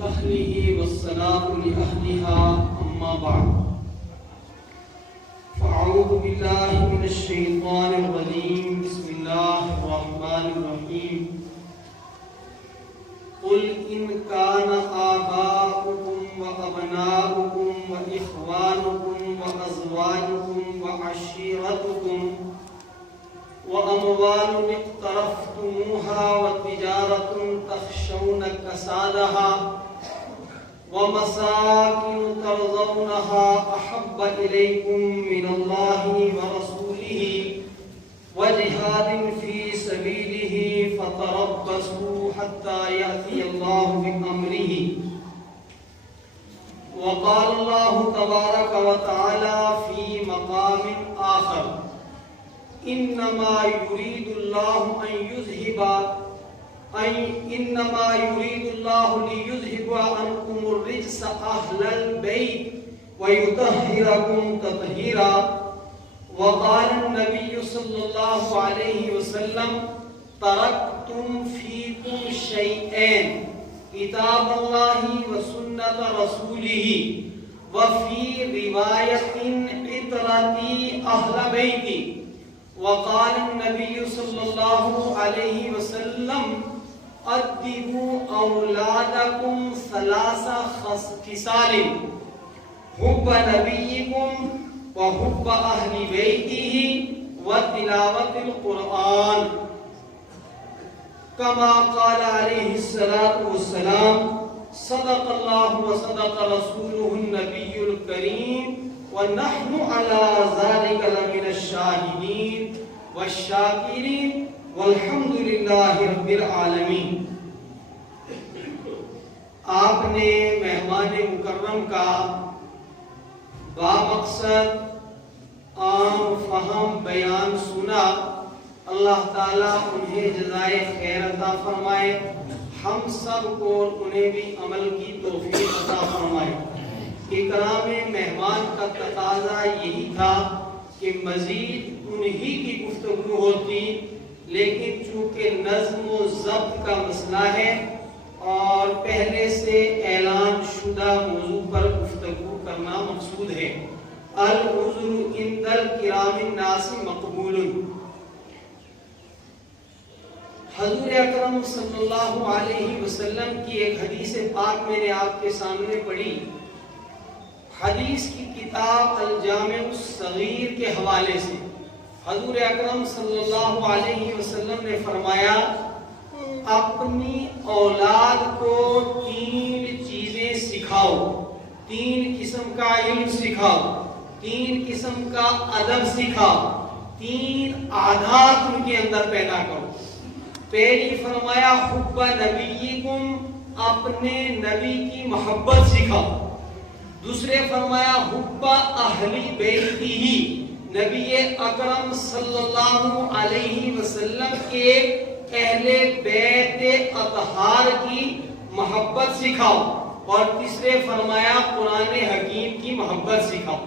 لأهله والصلاة لأهلها أما بعد فأعوذ بالله من الشيطان الرجيم بسم الله الرحمن الرحيم قل إن كان آباؤكم وأبناؤكم وإخوانكم وأزواجكم وعشيرتكم وأموال اقترفتموها وتجارة تخشون كسادها ومساكن ترضونها أحب إليكم من الله ورسوله وجهاد في سبيله فتربصوا حتى يأتي الله بأمره. وقال الله تبارك وتعالى في مقام آخر إنما يريد الله ليذهب عنكم الرجس أهل البيت ويطهركم تطهيرا. وقال النبي صلى الله عليه وسلم تركتم فيكم شيئين كتاب الله وسنة رسوله وفي رواية عترتي أهل بيتي. وقال النبي صلى الله عليه وسلم أدبوا أولادكم ثلاث خصال حب نبيكم وحب أهل بيته وتلاوة القرآن كما قال عليه الصلاة والسلام صدق الله وصدق رسوله النبي الكريم ونحن على ذلك لمن الشاهدين والشاكرين والحمد لله رب العالمین. آپ نے مہمان مکرم کا بامقصد عام فہم بیان سنا. اللہ تعالیٰ انہیں جزائے خیر عطا فرمائے, ہم سب کو انہیں بھی عمل کی توفیق عطا فرمائے. اکرام مہمان کا تقاضا یہی تھا کہ مزید انہی کی گفتگو ہوتی, لیکن چونکہ نظم و ضبط کا مسئلہ ہے اور پہلے سے اعلان شدہ موضوع پر گفتگو کرنا مقصود ہے. العذر عند الکرام الناس مقبول. حضور اکرم صلی اللہ علیہ وسلم کی ایک حدیث پاک میں نے آپ کے سامنے پڑھی. حدیث کی کتاب الجامع الصغیر کے حوالے سے حضور اکرم صلی اللہ علیہ وسلم نے فرمایا اپنی اولاد کو 3 چیزیں سکھاؤ, 3 قسم کا علم سکھاؤ, 3 قسم کا ادب سکھاؤ, 3 عادات ان کے اندر پیدا کرو. پہلی فرمایا حب نبیکم, اپنے نبی کی محبت سکھاؤ. دوسرے فرمایا حب اہل بیتہ, نبی اکرم صلی اللہ علیہ وسلم کے اہل بیت اطہار کی محبت سکھاؤ. اور تیسرے فرمایا قرآن حکیم کی محبت سکھاؤ.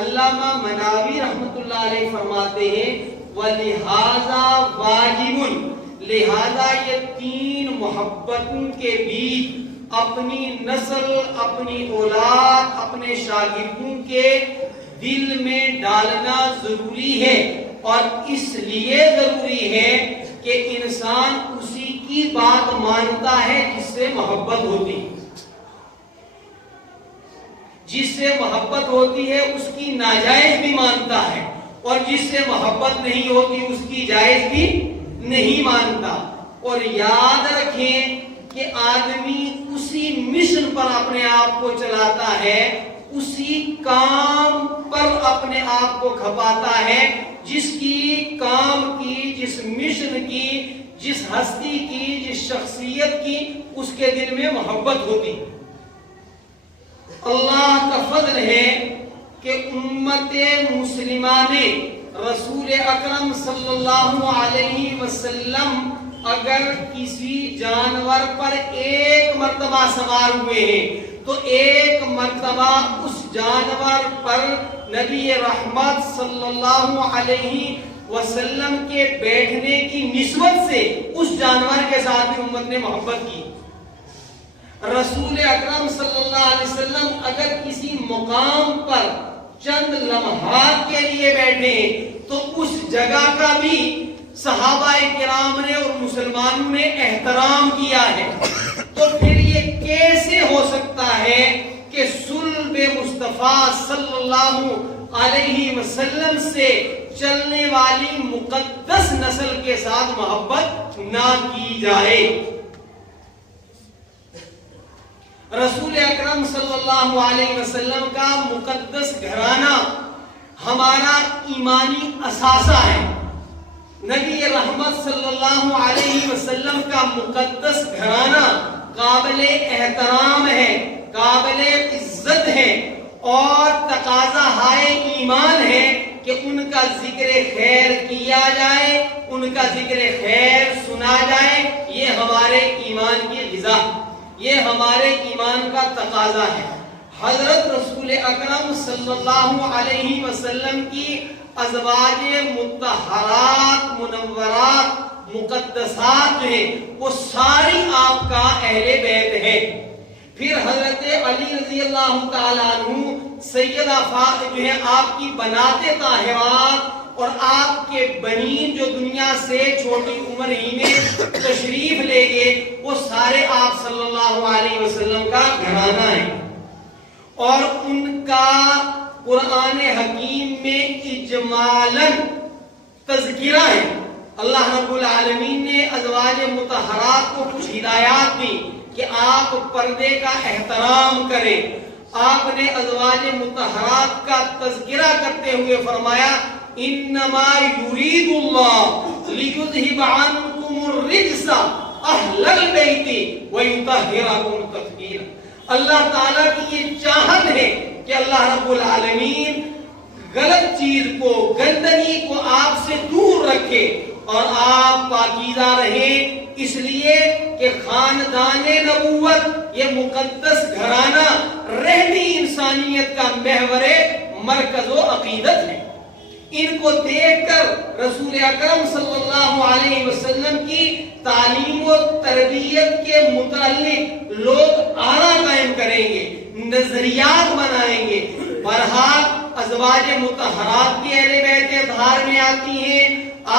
علامہ مناوی رحمۃ اللہ علیہ فرماتے ہیں وَلِہَذَا وَاجِبٌ, لہذا یہ 3 محبتوں کے بیچ اپنی نسل, اپنی اولاد, اپنے شاگردوں کے دل میں ڈالنا ضروری ہے. اور اس لیے ضروری ہے کہ انسان اسی کی بات مانتا ہے جس سے محبت ہوتی ہے. جس سے محبت ہوتی ہے اس کی ناجائز بھی مانتا ہے, اور جس سے محبت نہیں ہوتی اس کی جائز بھی نہیں مانتا. اور یاد رکھیں کہ آدمی اسی مشن پر اپنے آپ کو چلاتا ہے, اسی کام پر اپنے آپ کو کھپاتا ہے جس کی کام کی, جس مشن کی, جس ہستی کی, جس شخصیت کی اس کے دل میں محبت ہوتی. اللہ کا فضل ہے کہ امت مسلمہ نے رسول اکرم صلی اللہ علیہ وسلم اگر کسی جانور پر 1 مرتبہ سوار ہوئے ہیں تو 1 مرتبہ اس جانور پر نبی رحمت صلی اللہ علیہ وسلم کے بیٹھنے کی نسبت سے اس جانور کے ساتھ بھی امت نے محبت کی. رسول اکرم صلی اللہ علیہ وسلم اگر کسی مقام پر چند لمحات کے لیے بیٹھے تو اس جگہ کا بھی صحابہ کرام نے اور مسلمانوں نے احترام کیا ہے. تو پھر یہ کیسے ہو سکتا ہے کہ صلب مصطفیٰ صلی اللہ علیہ وسلم سے چلنے والی مقدس نسل کے ساتھ محبت نہ کی جائے؟ رسول اکرم صلی اللہ علیہ وسلم کا مقدس گھرانہ ہمارا ایمانی اثاثہ ہے. نبی رحمت صلی اللہ علیہ وسلم کا مقدس گھرانہ قابل احترام ہے، قابل عزت ہے اور تقاضا ہائے ایمان ہے کہ ان کا ذکر خیر کیا جائے، ان کا ذکر خیر سنا جائے. یہ ہمارے ایمان کی غذا، یہ ہمارے ایمان کا تقاضا ہے. حضرت رسول اکرم صلی اللہ علیہ وسلم کی ازواج مطہرات منورات مقدسات جو ہیں وہ ساری آپ کا اہل بیت ہے. پھر حضرت علی رضی اللہ تعالیٰ عنہ سیدہ فاطمہ جو ہے آپ کی بنات طاہرات اور آپ کے بنین جو دنیا سے چھوٹی عمر ہی میں تشریف لے گئے وہ سارے آپ صلی اللہ علیہ وسلم کا گھرانہ ہے اور ان کا قرآن حکیم میں اجمالاً تذکرہ ہے. اللہ رب العالمین نے ازواج مطہرات کو کچھ ہدایات دی کہ آپ پردے کا احترام کریں. آپ نے ازواج مطہرات کا تذکرہ کرتے ہوئے فرمایا انما یرید اللہ لیذہب عنکم الرجس اہل البیت ویطہرکم تطہیرا. اللہ تعالیٰ کی یہ چاہت ہے کہ اللہ رب العالمین غلط چیز کو، گندگی کو آپ سے دور رکھے اور آپ پاکیزہ رہیں. اس لیے کہ خاندان نبوت یہ مقدس گھرانہ رہتی انسانیت کا محور مرکز و عقیدت ہے. ان کو دیکھ کر رسول اکرم صلی اللہ علیہ وسلم کی تعلیم و تربیت کے متعلق لوگ آرا قائم کریں گے، نظریات بنائیں گے. بہرحال ازواج مطہرات کی اہل بیت اطہار میں آتی ہیں،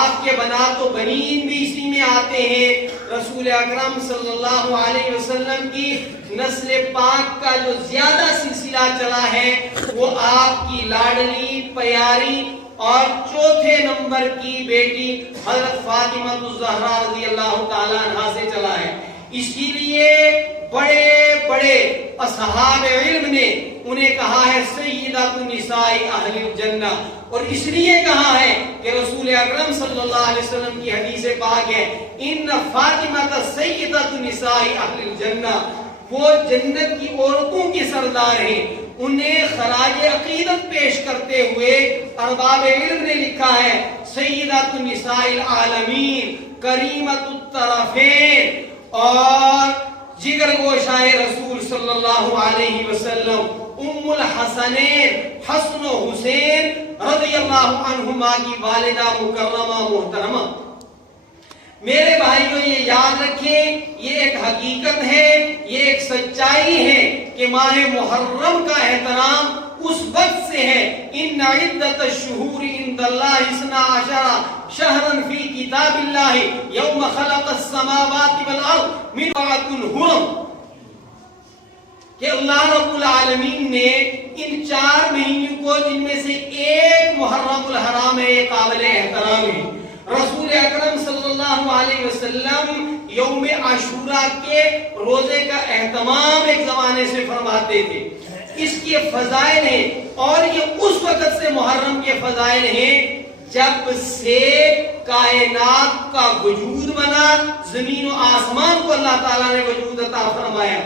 آپ کے بنات و بنین بھی اسی میں آتے ہیں. رسول اکرم صلی اللہ علیہ وسلم کی نسل پاک کا جو زیادہ سلسلہ چلا ہے وہ آپ کی لاڈلی پیاری اور چوتھے نمبر کی بیٹی حضرت فاطمہ الزہرا رضی اللہ تعالیٰ عنہا سے چلا ہے. اسی لیے بڑے بڑے اصحاب علم نے انہیں کہا ہے سیدۃ النساء اہل الجنہ، اور اس لیے کہا ہے کہ رسول اکرم صلی اللہ علیہ وسلم کی حدیث پاک ہے ان فاطمہ سیدۃ النساء اہل الجنہ، وہ جنت کی عورتوں کی سردار ہیں. انہیں خراج عقیدت پیش کرتے ہوئے ارباب علم نے لکھا ہے سیدۃ النساء العالمین کریمۃ الطرفین اور جگر گوشائے رسول صلی اللہ علیہ وسلم ام الحسنین حسن و حسین رضی اللہ عنہما کی والدہ مکرمہ محترمہ. میرے بھائیوں یہ یاد رکھیں، یہ ایک حقیقت ہے، یہ ایک سچائی ہے کہ ماہ محرم کا احترام اس وقت سے ہے. ان عدت الشہور عند اللہ 12 شہرا فی کتاب اللہ یوم خلق السماوات والارض منها الحرم، کہ اللہ رب العالمین نے ان 4 مہینوں کو جن میں سے ایک محرم الحرام ہے یہ قابل احترام ہے. رسول اکرم صلی اللہ علیہ وسلم یوم عاشورہ کے روزے کا اہتمام ایک زمانے سے فرماتے تھے. اس کے فضائل ہیں اور یہ اس وقت سے محرم کے فضائل ہیں جب سے کائنات کا وجود بنا، زمین و آسمان کو اللہ تعالیٰ نے وجود عطا فرمایا.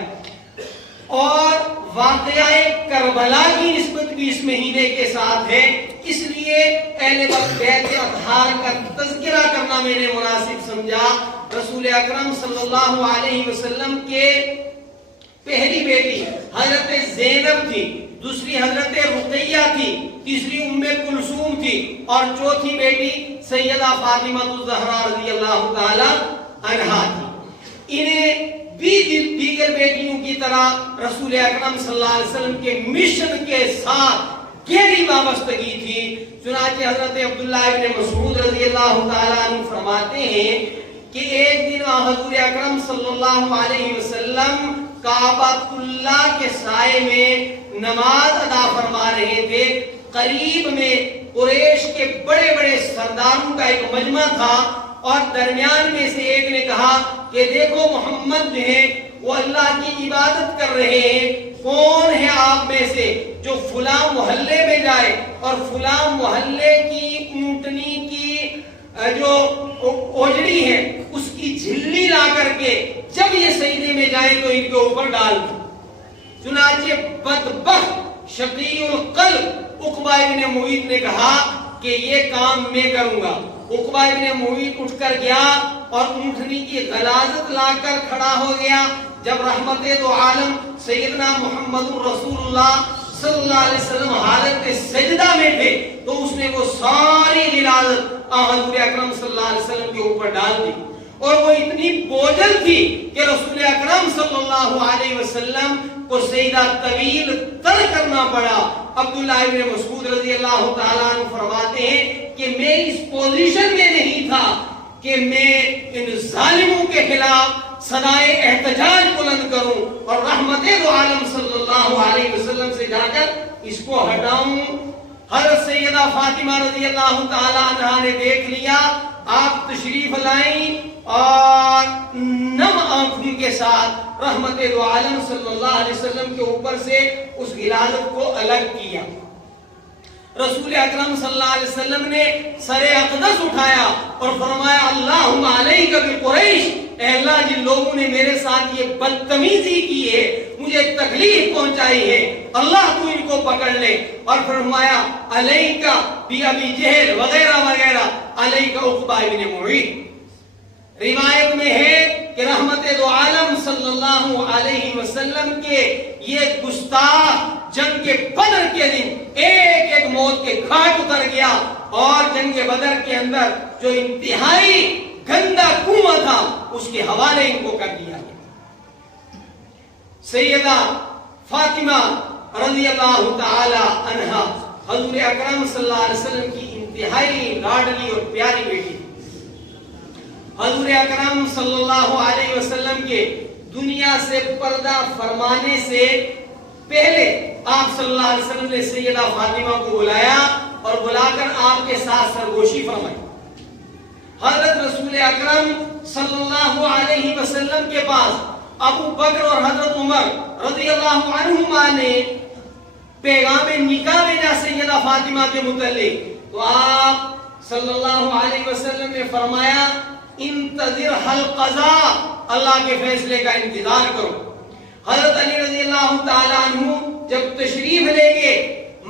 اور واقعہ کربلا کی نسبت بھی اس مہینے کے ساتھ ہے. اس لیے اہل بیت اطہار کا تذکرہ کرنا میں نے مناسب سمجھا. رسول اکرم صلی اللہ علیہ وسلم کے پہلی بیٹی حضرت زینب تھی، دوسری حضرت رقیہ تھی، تیسری ام کلثوم تھی اور چوتھی بیٹی سیدہ فاطمہ الزہرا رضی اللہ تعالی عنہا تھی. انہیں دیگر بیٹیوں کی طرح رسول اکرم صلی اللہ علیہ وسلم کے مشن کے ساتھ گہری وابستگی تھی۔ چنانچہ حضرت عبداللہ ابن مسعود رضی اللہ تعالیٰ عنہ فرماتے ہیں کہ ایک دن حضور اکرم صلی اللہ علیہ وسلم کعبۃ اللہ کے سائے میں نماز ادا فرما رہے تھے۔ قریب میں قریش کے بڑے بڑے سرداروں کا ایک مجمع تھا اور درمیان میں سے ایک نے کہا کہ دیکھو محمد جو ہے وہ اللہ کی عبادت کر رہے ہیں، کون ہے آپ میں سے جو فلاں محلے میں جائے اور فلاں محلے کی اونٹنی کی جو اوجڑی ہے اس کی جھلی لا کر کے جب یہ سجدے میں جائے تو ان کے اوپر ڈال دو۔ چنانچہ بدبخت شقی القلب عقبہ ابن معیط نے کہا کہ یہ کام میں کروں گا۔ عقبہ ابن معیط اٹھ کر گیا اور اونٹنی کی غلاظت لا کر کھڑا ہو گیا۔ جب رحمت دو عالم سیدنا محمد رسول اللہ صلی اللہ علیہ وسلم حالت سجدہ میں تھے تو اس نے وہ ساری غلاظت حضور اکرم صلی اللہ علیہ وسلم کے اوپر ڈال دی، اور وہ اتنی بوجھل تھی کہ رسول اکرم صلی اللہ علیہ وسلم کو سجدہ طویل تر کرنا پڑا۔ عبداللہ ابن مسعود رضی اللہ تعالیٰ عنہ فرماتے ہیں کہ میں اس پوزیشن میں نہیں تھا کہ میں ان ظالموں کے خلاف صدائے احتجاج بلند کروں اور رحمت دو عالم صلی اللہ علیہ وسلم سے جا کر اس کو ہٹاؤں۔ حضرت سیدہ فاطمہ رضی اللہ تعالیٰ عنہ نے دیکھ لیا، آپ تشریف لائیں اور نم آنکھوں کے ساتھ رحمت دو عالم صلی اللہ علیہ وسلم کے اوپر سے اس غلاظت کو الگ کیا۔ رسول اکرم صلی اللہ علیہ وسلم نے سر اقدس اٹھایا اور فرمایا اللہم علیک بقریش، اے اللہ جن لوگوں نے میرے ساتھ یہ بدتمیزی کی ہے، مجھے تکلیف پہنچائی ہے، اللہ تو ان کو پکڑ لے، اور فرمایا علیک بی ابی جہل وغیرہ وغیرہ، علیک عقبہ ابن معیط۔ روایت میں ہے کہ رحمت دو عالم صلی اللہ علیہ وسلم کے یہ گستاخ جنگ کے بدر کے دن ایک ایک موت کے گھاٹ اتر گیا، اور جنگ بدر کے اندر جو انتہائی گندا کنواں تھا اس کے حوالے ان کو کر دیا گیا۔ سیدہ فاطمہ رضی اللہ تعالی عنہا حضور اکرم صلی اللہ علیہ وسلم کی انتہائی لاڈلی اور پیاری بیٹی۔ حضور اکرم صلی اللہ علیہ وسلم کے دنیا سے پردہ فرمانے سے پہلے آپ صلی اللہ علیہ وسلم نے سیدہ فاطمہ کو بلایا اور بلا کر آپ کے ساتھ سرگوشی فرمائی۔ حضرت رسول اکرم صلی اللہ علیہ وسلم کے پاس ابو بکر اور حضرت عمر رضی اللہ عنہما نے پیغام نکاح بھیجا سیدہ فاطمہ کے متعلق، تو آپ صلی اللہ علیہ وسلم نے فرمایا انتظر القضاء، اللہ کے فیصلے کا انتظار کرو۔ حضرت علی رضی اللہ تعالیٰ عنہ جب تشریف لے گئے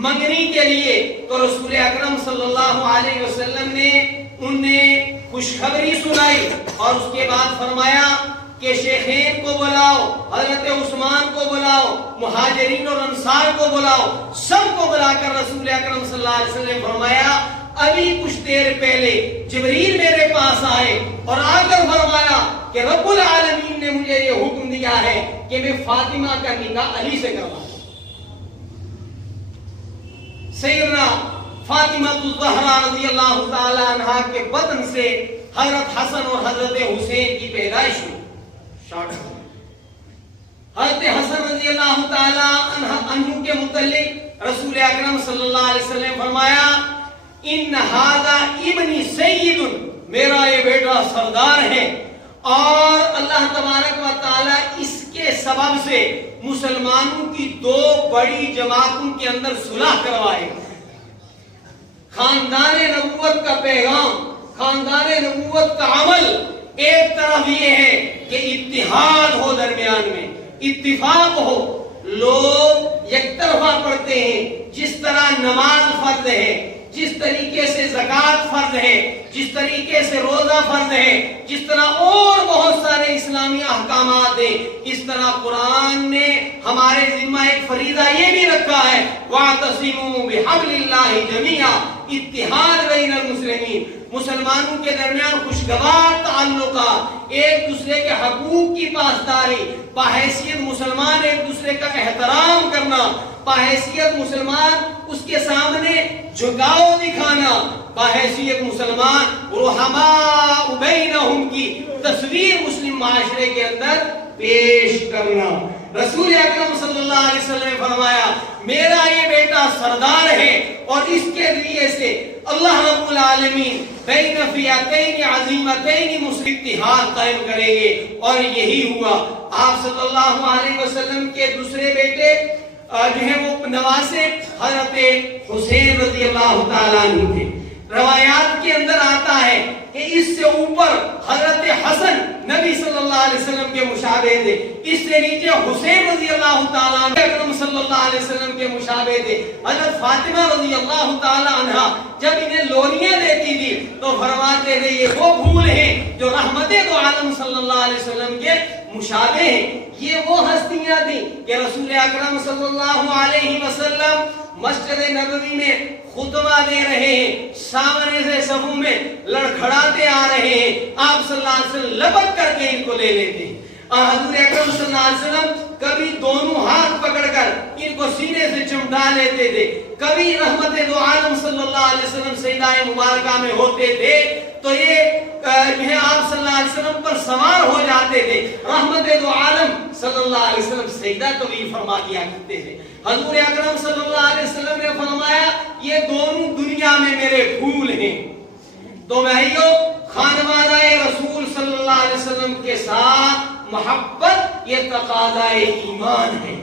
منگنی کے لیے تو رسول اکرم صلی اللہ علیہ وسلم نے انہیں خوشخبری سنائی، اور اس کے بعد فرمایا کہ شیخین کو بلاؤ، حضرت عثمان کو بلاؤ، مہاجرین اور انصار کو بلاؤ، سب کو بلا کر رسول اکرم صلی اللہ علیہ وسلم نے فرمایا ابھی کچھ دیر پہلے جبریل میرے پاس آئے اور آ کر فرمایا کہ رب العالمین نے مجھے یہ حکم دیا ہے کہ میں فاطمہ کا نکاح علی سے کرواؤں۔ سیدنا فاطمہ الزہرا رضی اللہ تعالی عنہا کے بدن سے حضرت حسن اور حضرت حسین کی پیدائش ہوئی۔ حضرت حسن رضی اللہ تعالی عنہ کے متعلق رسول اکرم صلی اللہ علیہ وسلم نے فرمایا ان ھذا ابنی سید، میرا یہ بیٹا سردار ہے، اور اللہ تبارک و تعالی اس کے سبب سے مسلمانوں کی دو بڑی جماعتوں کے اندر صلح کروائے۔ خاندان نبوت کا پیغام، خاندان نبوت کا عمل ایک طرف یہ ہے کہ اتحاد ہو، درمیان میں اتفاق ہو، لوگ یک طرفہ پڑھتے ہیں، جس طرح نماز فرض ہے، جس طریقے سے زکوٰۃ فرض ہے، جس طریقے سے روزہ فرض ہے، جس طرح اور بہت سارے اسلامی احکامات ہیں، اس طرح قرآن نے ہمارے ذمہ ایک فریضہ یہ بھی رکھا ہے وَاعْتَصِمُوا بِحَبْلِ اللَّهِ جَمِيعًا، اتحاد بین المسلمین، مسلمانوں کے درمیان خوشگوار تعلقات، ایک دوسرے کے حقوق کی پاسداری، بحیثیت مسلمان ایک دوسرے کا احترام کرنا، بحیثیت مسلمان اس کے سامنے جھکاؤ دکھانا، بحیثیت مسلمان رحماء بینہم کی تصویر مسلم معاشرے کے اندر پیش کرنا۔ رسول اکرم صلی اللہ علیہ وسلم نے فرمایا میرا یہ بیٹا سردار ہے اور اس کے ذریعے سے اللہ رب العالمین بین فئتین عظیمتین مسلم اتحاد قائم کریں گے، اور یہی ہوا۔ آپ صلی اللہ علیہ وسلم کے دوسرے بیٹے جو ہیں وہ نواسے حضرت حسین رضی اللہ تعالیٰ عنہ تھے۔ روایات کے اندر آتا ہے کہ اس سے اوپر حضرت حسن نبی صلی اللہ علیہ وسلم کے مشابہ تھے، اس سے نیچے حسین رضی اللہ تعالیٰ عنہ اکرم صلی اللہ علیہ وسلم کے مشابہ تھے۔ حضرت فاطمہ رضی اللہ تعالیٰ عنہ جب انہیں لوریاں دیتی تھی تو فرماتے تھے یہ وہ پھول ہیں جو رحمت دو عالم صلی اللہ علیہ وسلم کے مشابہ ہیں۔ یہ وہ ہستیاں تھیں کہ رسول اکرم صلی اللہ علیہ وسلم مسجد نبوی میں خطبہ دے رہے ہیں، سامنے سے صفوں میں لڑکھڑاتے آ رہے ہیں، آپ صلی اللہ علیہ وسلم لپک کر کے ان کو لے لیتے ہیں۔ حضور اکرم صلی اللہ علیہ وسلم کبھی دونوں ہاتھ پکڑ کر ان کو سینے سے چمٹا لیتے تھے، کبھی رحمت دو عالم صلی اللہ علیہ وسلم سجدہ مبارکہ میں ہوتے تھے تو یہ آپ صلی اللہ علیہ وسلم پر سوار ہو جاتے تھے، رحمت دو عالم صلی اللہ علیہ وسلم سجدہ طویل فرما دیا کرتے تھے۔ حضور اکرم صلی اللہ علیہ وسلم نے فرمایا یہ دونوں دنیا میں میرے پھول ہیں۔ تو بھائیو خانوادہ رسول صلی اللہ علیہ وسلم کے ساتھ محبت یہ تقاضائے ایمان ہے۔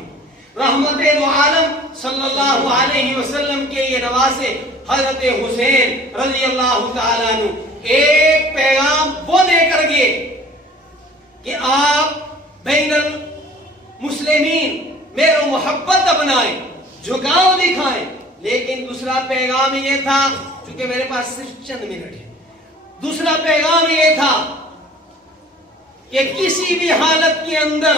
رحمت دو عالم صلی اللہ علیہ وسلم کے یہ نواسے حضرت حسین رضی اللہ تعالیٰ عنہ ایک پیغام وہ دے کر گئے کہ آپ بین المسلمین میرے محبت اپنائیں، جھکاؤ دکھائیں، لیکن دوسرا پیغام یہ تھا، چونکہ میرے پاس صرف چند منٹ ہے، دوسرا پیغام یہ تھا کہ کسی بھی حالت کے اندر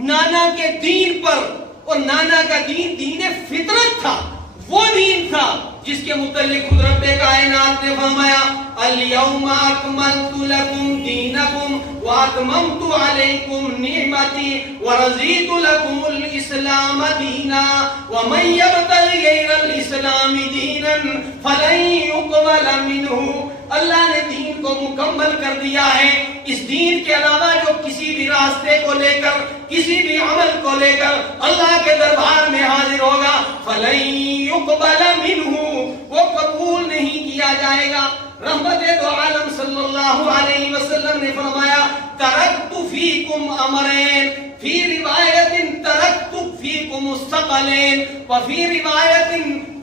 نانا کے دین پر، اور نانا کا دین دین فطرت تھا، وہ دین تھا جس کے متعلق خود رب کائنات نے فرمایا الیوم اکملت لکم دینکم واتممت علیکم نعمتی ورضیت لکم الاسلام دینا ومن یبتغی غیر الاسلام دینا فلن یقبل منہ۔ اللہ نے دین کو مکمل کر دیا ہے، اس دین کے علاوہ جو کسی بھی راستے کو لے کر، کسی بھی عمل کو لے کر اللہ کے دربار میں حاضر ہوگا فلن یقبل منہ، وہ قبول نہیں کیا جائے گا۔ رحمت دو عالم صلی اللہ علیہ وسلم نے فرمایا ترکت فیکم امرین، فی روایت ترکت فیکم الثقلین وفی روایت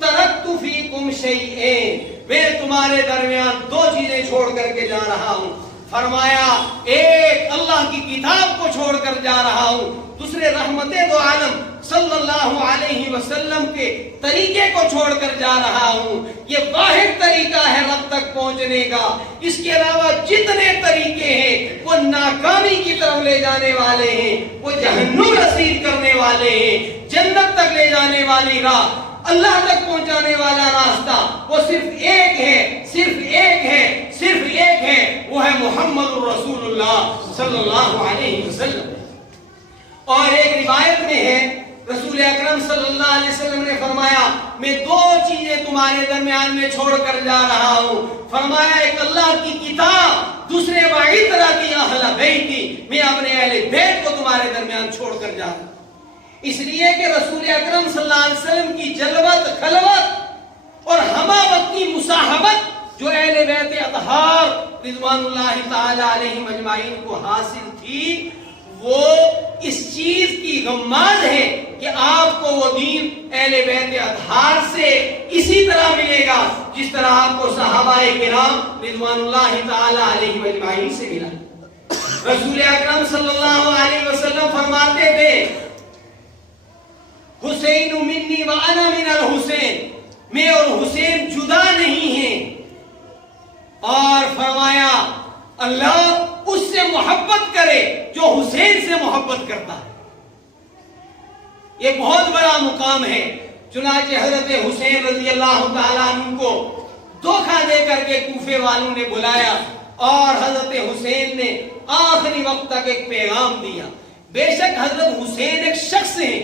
ترکت فیکم شیئین، میں تمہارے درمیان دو چیزیں چھوڑ کر کے جا رہا ہوں۔ فرمایا ایک اللہ کی کتاب کو چھوڑ کر جا رہا ہوں، دوسرے رحمت دو عالم صلی اللہ علیہ وسلم کے طریقے کو چھوڑ کر جا رہا ہوں۔ یہ واحد طریقہ ہے رب تک پہنچنے کا، اس کے علاوہ جتنے طریقے ہیں وہ ناکامی کی طرف لے جانے والے ہیں، وہ جہنم رسید کرنے والے ہیں۔ جنت تک لے جانے والی راہ، اللہ تک پہنچانے والا راستہ وہ صرف ایک ہے، صرف ایک ہے، صرف ایک ہے، وہ ہے محمد رسول اللہ صلی اللہ علیہ وسلم۔ اور ایک روایت میں ہے رسول اکرم صلی اللہ علیہ وسلم نے فرمایا میں دو چیزیں تمہارے درمیان میں چھوڑ کر جا رہا ہوں۔ فرمایا ایک اللہ کی کتاب، دوسرے وعطرتی اہل بیتی، میں اپنے اہل بیت کو تمہارے درمیان چھوڑ کر جا رہا ہوں۔ اس لیے کہ رسول اکرم صلی اللہ علیہ وسلم کی جلوت خلوت اور ہمہ وقت کی مصاحبت جو اہل بیت اطہار رضوان اللہ تعالی علیہم اجمعین کو حاصل تھی، وہ اس چیز کی غماز ہے کہ آپ کو وہ دین اہل بیت اطہار سے اسی طرح ملے گا جس طرح آپ کو صحابہ کرام رضوان اللہ تعالی علیہم اجمعین سے ملا۔ رسول اکرم صلی اللہ علیہ وسلم فرماتے تھے حسین منی وانا من الحسین، میں اور حسین جدا نہیں ہیں، اور فرمایا اللہ اس سے محبت کرے جو حسین سے محبت کرتا ہے۔ یہ بہت بڑا مقام ہے۔ چنانچہ حضرت حسین رضی اللہ تعالیٰ عنہ کو دھوکہ دے کر کے کوفے والوں نے بلایا اور حضرت حسین نے آخری وقت تک ایک پیغام دیا. بے شک حضرت حسین ایک شخص ہے،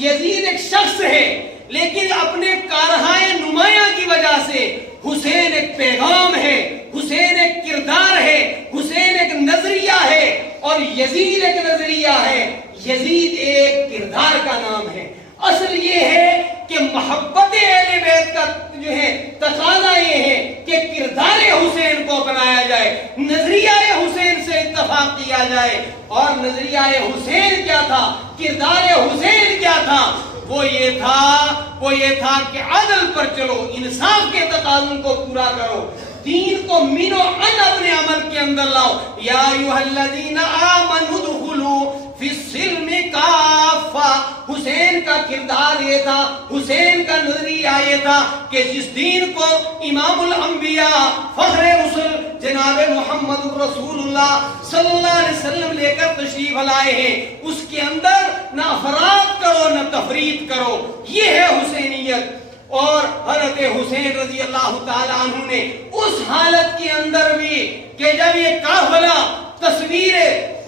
یزید ایک شخص ہے، لیکن اپنے کارہائے نمایاں کی وجہ سے حسین ایک پیغام ہے، حسین ایک کردار ہے، حسین ایک نظریہ ہے اور یزید ایک نظریہ ہے، یزید ایک کردار کا نام ہے. اصل یہ ہے کہ محبت اہل بیت کا جو ہے تقاضا یہ ہے کہ کردار حسین کو اپنایا جائے، نظریہ حسین سے اتفاق کیا جائے. اور نظریہ حسین کیا تھا، کردار حسین کیا تھا؟ وہ یہ تھا کہ عدل پر چلو، انصاف کے تقاضوں کو پورا کرو، دین کو من و عن اپنے عمل کے اندر لاؤ. یا ایھا الذین آمنوا ادخلوا فی السلم کافہ. حسین کا کردار یہ تھا، حسین کا نظریہ یہ تھا کہ جس دین کو امام الانبیاء فخر رسل جناب محمد رسول اللہ صلی اللہ علیہ وسلم لے کر تشریف لائے ہیں، اس کے اندر نہ افراد کرو نہ تفرید کرو. یہ ہے حسینیت. اور حضرت حسین رضی اللہ تعالیٰ عنہ نے اس حالت کے اندر بھی کہ جب یہ قافلہ تصویر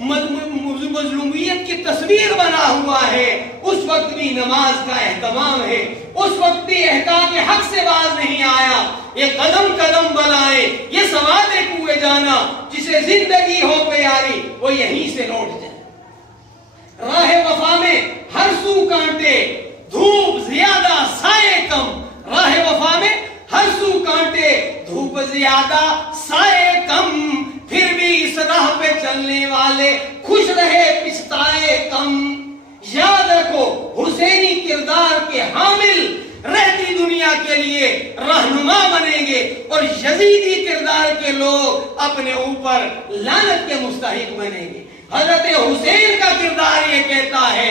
مظلومیت کی تصویر بنا ہوا ہے، اس وقت بھی نماز کا اہتمام ہے، اس وقت بھی احکام حق سے باز نہیں آیا. یہ قدم قدم بلائے، یہ سواد کوئے جانا، جسے زندگی ہو پیاری وہ یہیں سے لوٹ جائے. راہ وفا میں ہر سو کانٹے، دھوپ زیادہ سائے کم. راہ وفا میں ہر سو کانٹے، دھوپ زیادہ سائے کم، پھر بھی اس راہ پہ چلنے والے خوش رہے پچھتائے کم. یاد رکھو حسینی کردار کے حامل رہتی دنیا کے لیے رہنما بنیں گے اور یزیدی کردار کے لوگ اپنے اوپر لعنت کے مستحق بنیں گے. حضرت حسین کا کردار یہ کہتا ہے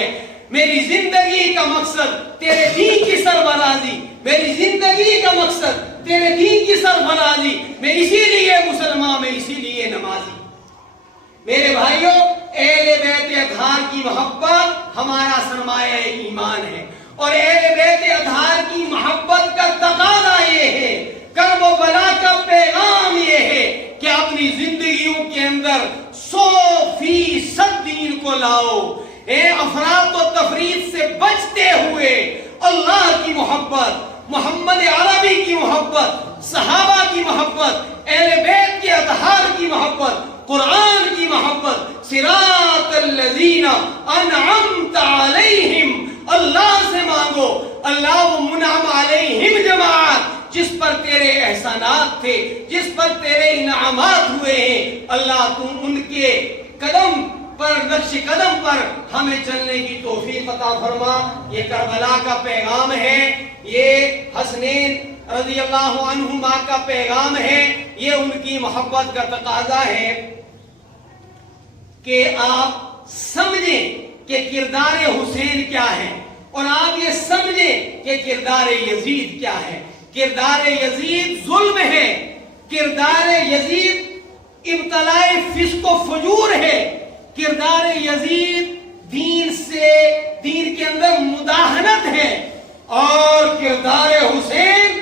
میری زندگی کا مقصد تیرے دین کی سربرازی، میری زندگی کا مقصد تیرے دین کی سربرازی، میں اسی لیے مسلمان، میں اسی لیے نمازی. میرے بھائیوں، اہل بیت اطہار کی محبت ہمارا سرمایہ ایمان ہے اور اہل بیت اطہار کی محبت کا تقاضا یہ ہے، کرب و بلا کا پیغام یہ ہے کہ اپنی زندگیوں کے اندر 100% دین کو لاؤ. افراط و تفریط سے بچتے ہوئے اللہ کی محبت، محمد عربی کی محبت، صحابہ کی محبت، اہل بیت کے اطہار کی محبت، قرآن کی محبت، صراط الذین انعمت علیہم، اللہ سے مانگو. اللہ و منعم علیہم جماعت، جس پر تیرے احسانات تھے، جس پر تیرے انعامات ہوئے ہیں، اللہ تم ان کے قدم پر، نقش قدم پر ہمیں چلنے کی توفیق عطا فرما. یہ کربلا کا پیغام ہے، یہ حسنین رضی اللہ عنہما کا پیغام ہے، یہ ان کی محبت کا تقاضا ہے کہ آپ سمجھیں کہ کردار حسین کیا ہے اور آپ یہ سمجھیں کہ کردار یزید کیا ہے. کردار یزید ظلم ہے، کردار یزید ابتلاء فسق و فجور ہے، کردار یزید دین کے اندر مداہنت ہے، اور کردار حسین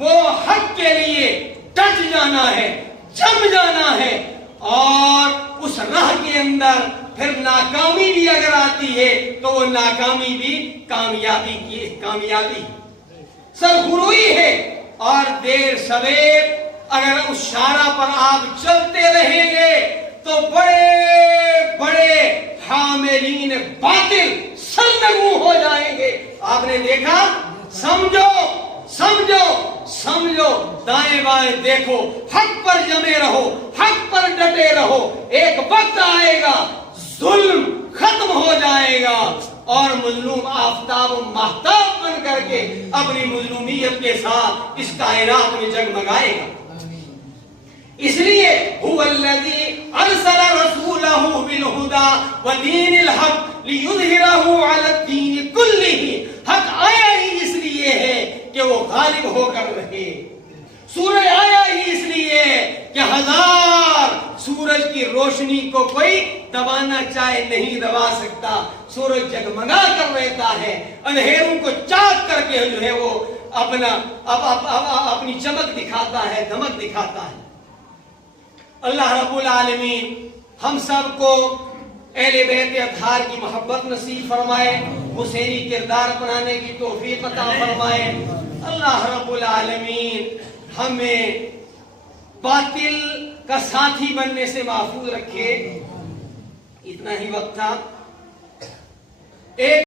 وہ حق کے لیے ڈٹ جانا ہے، جم جانا ہے. اور اس راہ کے اندر پھر ناکامی بھی اگر آتی ہے تو وہ ناکامی بھی کامیابی سرخروئی ہے. اور دیر سویر اگر اس شارع پر آپ چلتے رہیں گے تو بڑے بڑے حاملین باطل سرنگوں ہو جائیں گے. آپ نے دیکھا، سمجھو سمجھو سمجھو، دائیں بائیں دیکھو، حق پر جمے رہو، حق پر ڈٹے رہو. ایک وقت آئے گا ظلم ختم ہو جائے گا اور مظلوم آفتاب و مہتاب بن کر کے اپنی مظلومیت کے ساتھ اس کائنات میں جگمگائے گا. اس لیے هو الذی ارسل رسولہ بالہدی ودین الحق لیظہرہ علی الدین کلہ. حق آیا ہی اس لیے ہے کہ وہ غالب ہو کر رہے. سورج آیا ہی اس لیے کہ ہزار سورج کی روشنی کو کوئی دبانا چاہے نہیں دبا سکتا. سورج جگمگا کر رہتا ہے، اندھیروں کو چاک کر کے جو ہے وہ اپنی چمک دکھاتا ہے، دمک دکھاتا ہے۔ اللہ رب العالمین ہم سب کو اہل بیت اطہار کی محبت نصیب فرمائے، حسینی کردار اپنانے کی توفیق عطا فرمائے۔ اللہ رب العالمین ہمیں باطل کا ساتھی بننے سے محفوظ رکھے۔ اتنا ہی وقت تھا۔ ایک